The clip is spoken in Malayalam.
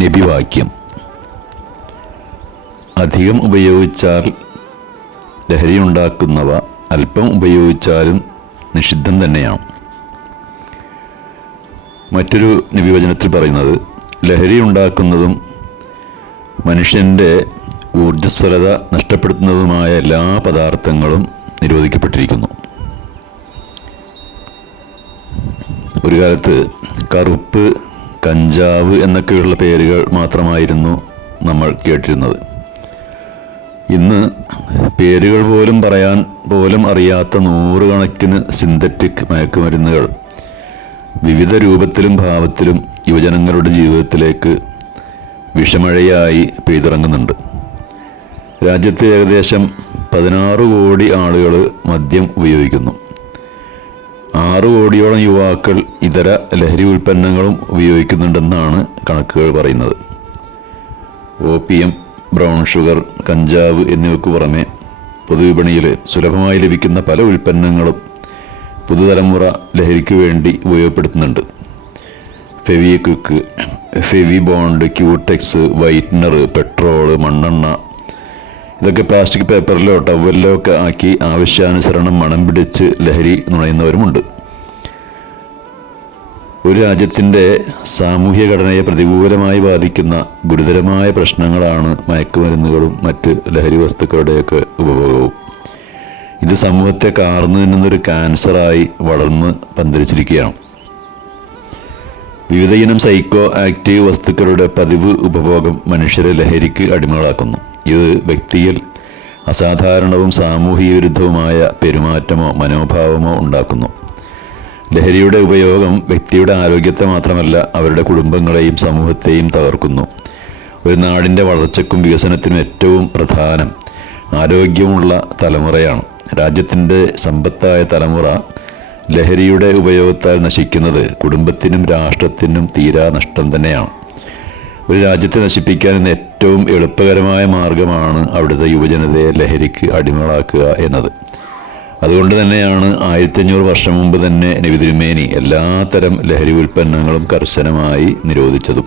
നബിവാക്യം. അധികം ഉപയോഗിച്ചാൽ ലഹരിയുണ്ടാക്കുന്നവ അല്പം ഉപയോഗിച്ചാലും നിഷിദ്ധം തന്നെയാണ്. മറ്റൊരു നബിവചനത്തിൽ പറയുന്നത്, ലഹരി ഉണ്ടാക്കുന്നതും മനുഷ്യൻ്റെ ഊർജ്ജസ്വലത നഷ്ടപ്പെടുത്തുന്നതുമായ എല്ലാ പദാർത്ഥങ്ങളും നിരോധിക്കപ്പെട്ടിരിക്കുന്നു. ഒരു കാലത്ത് കറുപ്പ്, കഞ്ചാവ് എന്നൊക്കെയുള്ള പേരുകൾ മാത്രമായിരുന്നു നമ്മൾ കേട്ടിരുന്നത്. ഇന്ന് പേരുകൾ പോലും പറയാൻ പോലും അറിയാത്ത നൂറുകണക്കിന് സിന്തറ്റിക് മയക്കുമരുന്നുകൾ വിവിധ രൂപത്തിലും ഭാവത്തിലും യുവജനങ്ങളുടെ ജീവിതത്തിലേക്ക് വിഷമഴയായി പെയ്തിറങ്ങുന്നുണ്ട്. രാജ്യത്ത് ഏകദേശം 16 കോടി ആളുകൾ മദ്യം ഉപയോഗിക്കുന്നു. 6 കോടിയോളം യുവാക്കൾ ഇതര ലഹരി ഉൽപ്പന്നങ്ങളും ഉപയോഗിക്കുന്നുണ്ടെന്നാണ് കണക്കുകൾ പറയുന്നത്. ഓപ്പിയം, ബ്രൗൺ ഷുഗർ, കഞ്ചാവ് എന്നിവയ്ക്ക് പുറമെ പൊതുവിപണിയിൽ സുലഭമായി ലഭിക്കുന്ന പല ഉൽപ്പന്നങ്ങളും പുതുതലമുറ ലഹരിക്ക് വേണ്ടി ഉപയോഗപ്പെടുത്തുന്നുണ്ട്. Fevikwik, Fevibond, Cutex, whitener, petrol, മണ്ണെണ്ണ, ഇതൊക്കെ പ്ലാസ്റ്റിക് പേപ്പറിലോ ടവലിലോ ഒക്കെ ആക്കി ആവശ്യാനുസരണം മണം പിടിച്ച് ലഹരി നുണയുന്നവരുമുണ്ട്. ഒരു രാജ്യത്തിൻ്റെ സാമൂഹ്യ ഘടനയെ പ്രതികൂലമായി ബാധിക്കുന്ന ഗുരുതരമായ പ്രശ്നങ്ങളാണ് മയക്കുമരുന്നുകളും മറ്റ് ലഹരി വസ്തുക്കളുടെയൊക്കെ ഉപഭോഗവും. ഇത് സമൂഹത്തെ കാർന്നു തിന്നുന്നൊരു ക്യാൻസറായി വളർന്ന് പന്തലിച്ചിരിക്കുകയാണ്. വിവിധയിനം സൈക്കോ ആക്റ്റീവ് വസ്തുക്കളുടെ പതിവ് ഉപഭോഗം മനുഷ്യരെ ലഹരിക്ക് അടിമകളാക്കുന്നു. ഇത് വ്യക്തിയിൽ അസാധാരണവും സാമൂഹിക വിരുദ്ധവുമായ പെരുമാറ്റമോ മനോഭാവമോ ഉണ്ടാക്കുന്നു. ലഹരിയുടെ ഉപയോഗം വ്യക്തിയുടെ ആരോഗ്യത്തെ മാത്രമല്ല, അവരുടെ കുടുംബങ്ങളെയും സമൂഹത്തെയും തകർക്കുന്നു. ഒരു നാടിൻ്റെ വളർച്ചയ്ക്കും വികസനത്തിനും ഏറ്റവും പ്രധാനം ആരോഗ്യമുള്ള തലമുറയാണ്. രാജ്യത്തിൻ്റെ സമ്പത്തായ തലമുറ ലഹരിയുടെ ഉപയോഗത്താൽ നശിക്കുന്നത് കുടുംബത്തിനും രാഷ്ട്രത്തിനും തീരാ നഷ്ടം തന്നെയാണ്. ഒരു രാജ്യത്തെ നശിപ്പിക്കാൻ ഇന്ന് ഏറ്റവും എളുപ്പകരമായ മാർഗമാണ് അവിടുത്തെ യുവജനതയെ ലഹരിക്ക് അടിമകളാക്കുക എന്നത്. അതുകൊണ്ട് തന്നെയാണ് 1500 വർഷം മുമ്പ് തന്നെ നബി തിരുമേനി എല്ലാത്തരം ലഹരി ഉൽപ്പന്നങ്ങളും കർശനമായി നിരോധിച്ചതും.